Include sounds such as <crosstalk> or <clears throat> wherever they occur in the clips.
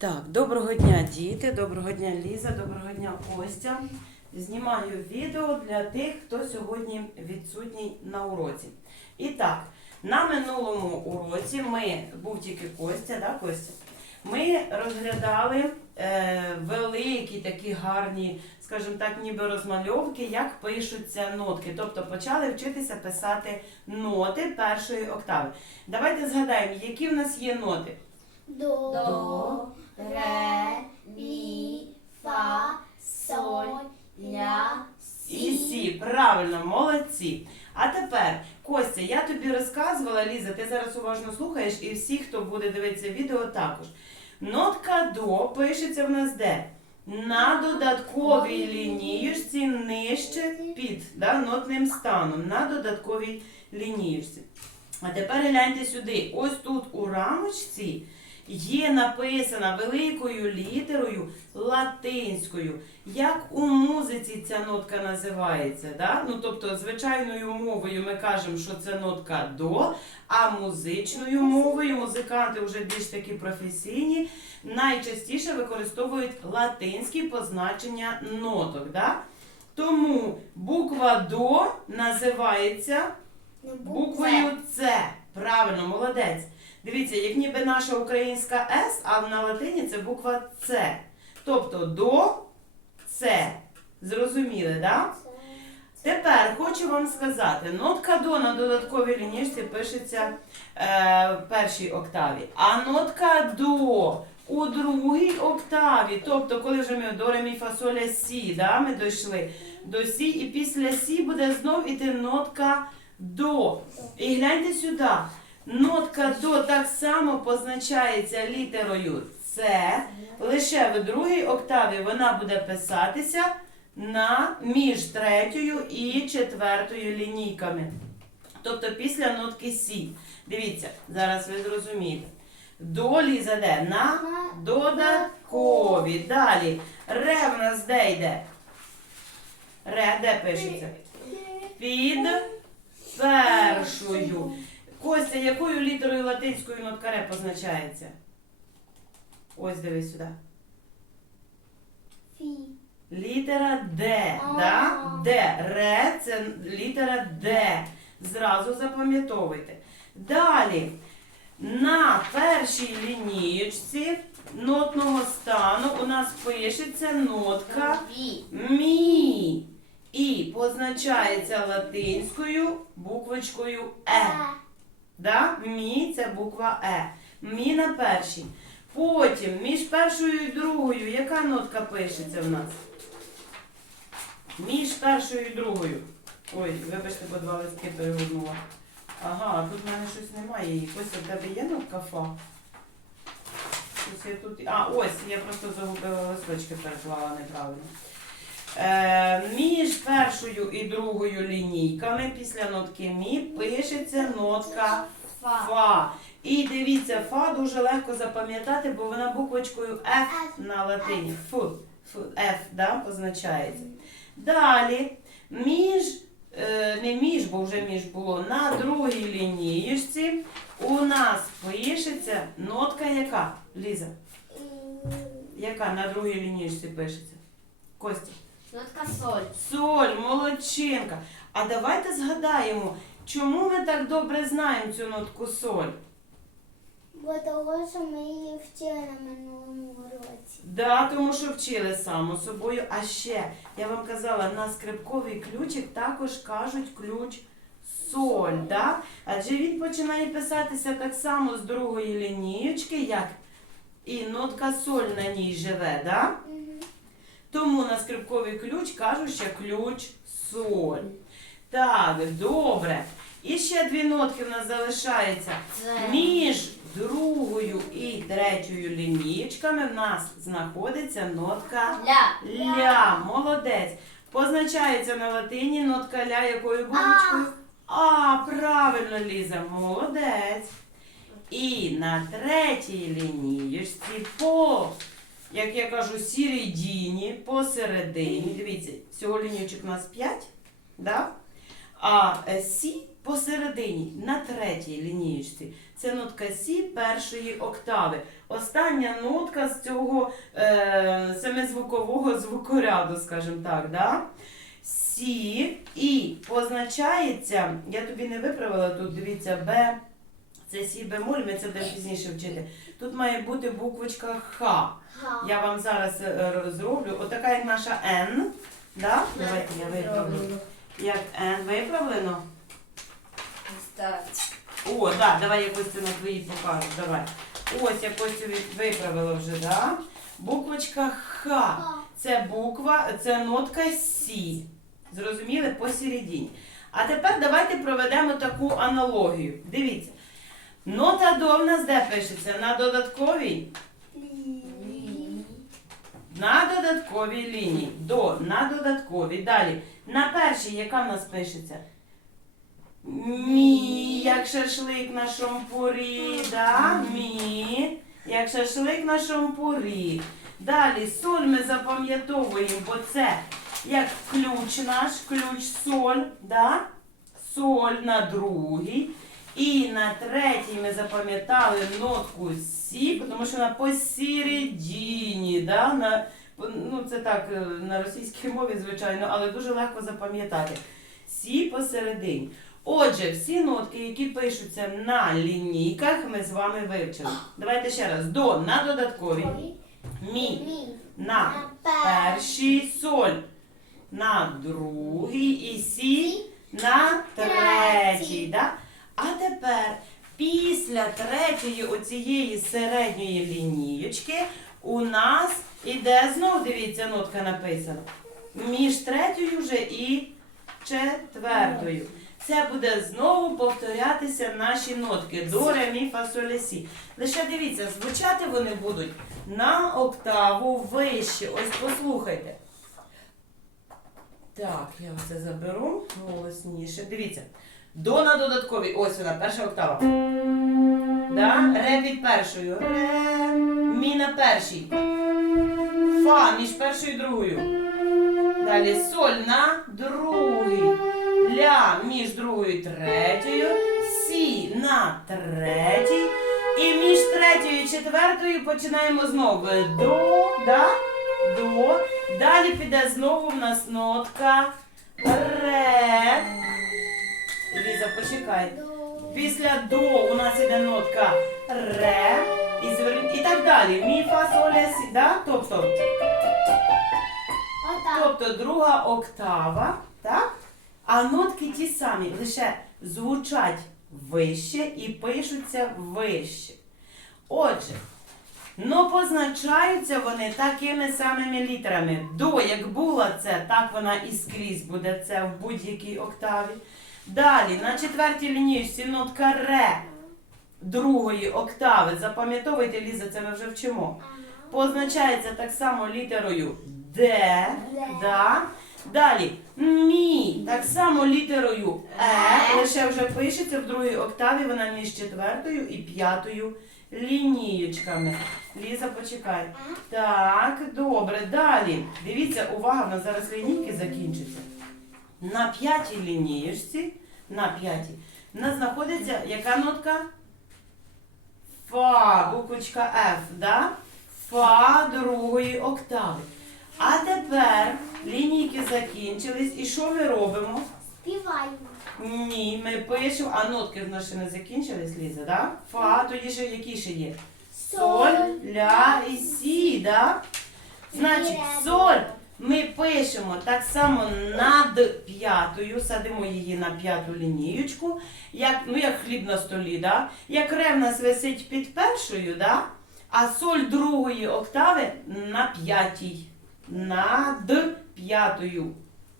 Так, доброго дня, діти, доброго дня, Ліза, доброго дня, Костя. Знімаю відео для тих, хто сьогодні відсутній на уроці. І так, на минулому уроці ми, був тільки Костя, да, Костя? Ми розглядали е, великі такі гарні, скажімо так, ніби розмальовки, як пишуться нотки. Тобто почали вчитися писати ноти першої октави. Давайте згадаємо, які в нас є ноти. До, До, ре, мі, фа, соль, ля, І сі, правильно, молодці. А тепер, Костя, я тобі розказувала, Ліза, ти зараз уважно слухаєш, і всі, хто буде дивитися відео, також. Нотка до пишеться в нас де? На додатковій лінієчці нижче під да, нотним станом. На додатковій лінієчці. А тепер гляньте сюди. Ось тут у рамочці є написана великою літерою латинською. Як у музиці ця нотка називається? Да? Ну, тобто, звичайною мовою ми кажемо, що це нотка до, а музичною мовою музиканти вже більш такі професійні, найчастіше використовують латинські позначення ноток. Да? Тому буква до називається буквою С. Правильно, молодець. Дивіться, як ніби наша українська С, а на латині це буква С. Тобто до С. Зрозуміли, так? Да? Тепер хочу вам сказати, нотка до на додатковій лінійці пишеться е, в першій октаві, а нотка до у другій октаві. Тобто, коли вже ми до ре, мі, фа, соль, ля, сі, да, ми дійшли до сі, і після сі буде знов іти нотка до. І гляньте сюди. Нотка до так само позначається літерою С, лише в другій октаві вона буде писатися на між третьою і четвертою лінійками. Тобто після нотки Сі. Дивіться, зараз ви зрозумієте. До Ліза де? На додаткові. Далі. Ре в нас де йде? Ре де пишеться? Під першою. Костя, якою літерою латинською нотка ре позначається? Ось дивись сюди. фі, Літера Д. Да? Д. Ре це літера Д. Зразу запам'ятовуйте. Далі. На першій лінієчці нотного стану у нас пишеться нотка Мі. І позначається латинською буквочкою Е. Да? Мі це буква Е. Мі на першій. Потім між першою і другою яка нотка пишеться в нас? Між першою і другою. Ой, вибачте, бо два листки перегорнула. Ага, а тут в мене щось немає. її. Ось у тебе є нотка Фа? Щось я тут... А, ось, я просто загубила листочки, переклала неправильно. Е, між першою і другою лінійками після нотки Мі пишеться нотка фа. І дивіться, Фа дуже легко запам'ятати, бо вона буквочкою F на латині. Ф, Ф, F, да, позначається. Далі, між, е, не між, бо вже між було, на другій лінієчці у нас пишеться нотка яка? Ліза, яка на другій лінієчці пишеться? Костя. Нотка соль, Соль, молодчинка. А давайте згадаємо, чому ми так добре знаємо цю нотку соль? Бо того, що ми її вчили на минулому році. Да, тому що вчили само собою. А ще я вам казала, на скрипковий ключик також кажуть ключ соль. Да? Адже він починає писатися так само з другої лінієчки, як і нотка соль на ній живе. Да? Тому на скрипковий ключ кажуть ще ключ соль. Так, добре. І ще дві нотки в нас залишаються. Між другою і третьою лінієчками в нас знаходиться нотка ля, ля. Молодець. Позначається на латині нотка ля якою буквочкою? А, правильно, Ліза, молодець. І на третій лінієчці по, як я кажу, сірій діні посередині. Дивіться, всього лінієчок у нас 5, да? а е, сі посередині, на третій лінієчці. Це нотка Сі першої октави. Остання нотка з цього е, семизвукового звукоряду, скажімо так. Да? Сі і позначається, я тобі не виправила тут, дивіться, Б. Це сі бемоль, ми це будемо пізніше вчити. Тут має бути буквочка Х. Я вам зараз е, зроблю. Отака, як наша Н. Да? Давайте я виправлю. Як Н виправлено? О, да, давай я Костю на твої покажу. Давай. Ось я Костю виправила вже, да? Буквочка Х. Це буква, це нотка Сі. Зрозуміли? Посередині. А тепер давайте проведемо таку аналогію. Дивіться. Нота до в нас де пишеться? На додатковій? На додатковій лінії. До, на додатковій. Далі. На першій, яка в нас пишеться? Мі, як шашлик на шампурі, да? Мі, як шашлик на шампурі. Далі соль ми запам'ятовуємо, бо це як ключ наш, ключ соль, да? соль на другій. І на третій ми запам'ятали нотку сі, тому що вона посередині, да? на, ну це так е, на російській мові, звичайно, але дуже легко запам'ятати. Сі посередині. Отже, всі нотки, які пишуться на лінійках, ми з вами вивчили. Давайте ще раз. До на додатковій, мі Мі. на першій, соль на другій і сі на третій. Да? А тепер після третьої оцієї середньої лінієчки у нас іде знов, дивіться, нотка написана. Між третьою вже і четвертою. Це буде знову повторятися наші нотки до ре, мі, фа, соль, сі. Лише дивіться, звучати вони будуть на октаву вище. Ось послухайте. Так, я це заберу голосніше. Дивіться. До на додатковій. Ось вона, перша октава. Да? Ре під першою. Ре. Мі на першій. Фа між першою і другою. Далі соль на другій. Ля між другою і третьою. Сі на третій. І між третьою і четвертою починаємо знову. До, да? До. Далі піде знову в нас нотка ре. Ліза, почекай. Після до у нас іде нотка ре. І, зверніть- і так далі. Мі, фа, соль, сі. Да? Тобто, тобто друга октава, так? А нотки ті самі, лише звучать вище і пишуться вище. Отже, ну позначаються вони такими самими літерами. До, як була це, так вона і скрізь буде це в будь-якій октаві. Далі, на четвертій лінійці нотка ре другої октави. Запам'ятовуйте, Ліза, це ми вже вчимо. Позначається так само літерою Д. Да? Далі мі, так само літерою Е, лише вже пишеться в другій октаві, вона між четвертою і п'ятою лінієчками. Ліза, почекай. Так, добре. Далі. Дивіться, увага, в зараз лінійки закінчаться. На п'ятій лінієчці, на п'ятій, в нас знаходиться яка нотка? Фа, буквочка Ф, да? Фа другої октави. А тепер лінійки закінчились, і що ми робимо? Співаємо. Ні, ми пишемо, а нотки в нас ще не закінчились, Ліза, да? Фа, тоді ще які ще є? Соль, ля і сі, да? Значить, соль ми пишемо так само над п'ятою, садимо її на п'яту лінієчку, як, ну, як хліб на столі, да? як ре в нас висить під першою, да? а соль другої октави на п'ятій. Над п'ятою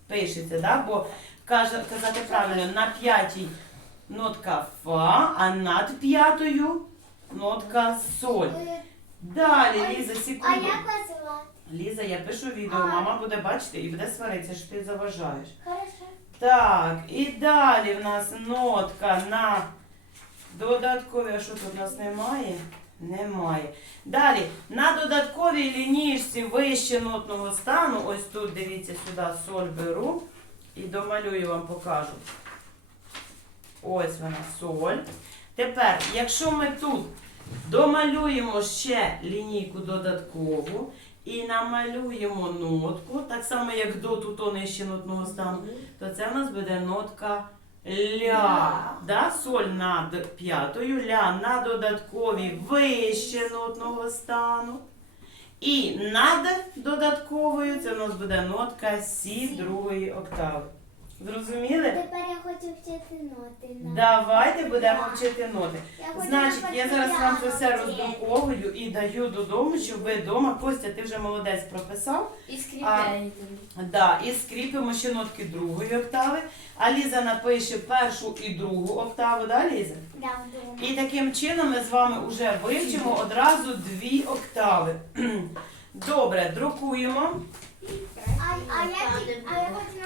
пишеться, да? бо казати правильно, на п'ятій нотка фа, а над п'ятою нотка соль. Далі, Ліза, А секунду. Ліза, я пишу відео, мама буде бачити і буде сваритися, що ти заважаєш. Хорошо. Так, і далі в нас нотка на додаткові, а що тут у нас немає? Немає. Далі, на додатковій лінійці вище нотного стану, ось тут, дивіться, сюди соль беру і домалюю вам покажу. Ось вона соль. Тепер, якщо ми тут домалюємо ще лінійку додаткову і намалюємо нотку, так само як до тут нижче нотного стану, то це в нас буде нотка ля. Да? Соль над п'ятою, ля на додатковій вище нотного стану. І над додатковою це в нас буде нотка сі другої октави. Зрозуміли? Тепер я хочу вчити ноти. Давайте будемо вчити ноти. Я Значить, я зараз вам це все роздруковую і даю додому, щоб ви вдома. Костя, ти вже молодець прописав. І скріпляєте. Да, і скріпимо ще нотки другої октави. А Ліза напише першу і другу октаву, да, Ліза? Да, вдома. І таким чином ми з вами вже вивчимо одразу дві октави. <clears throat> Добре, друкуємо. А, а, я, а я хочу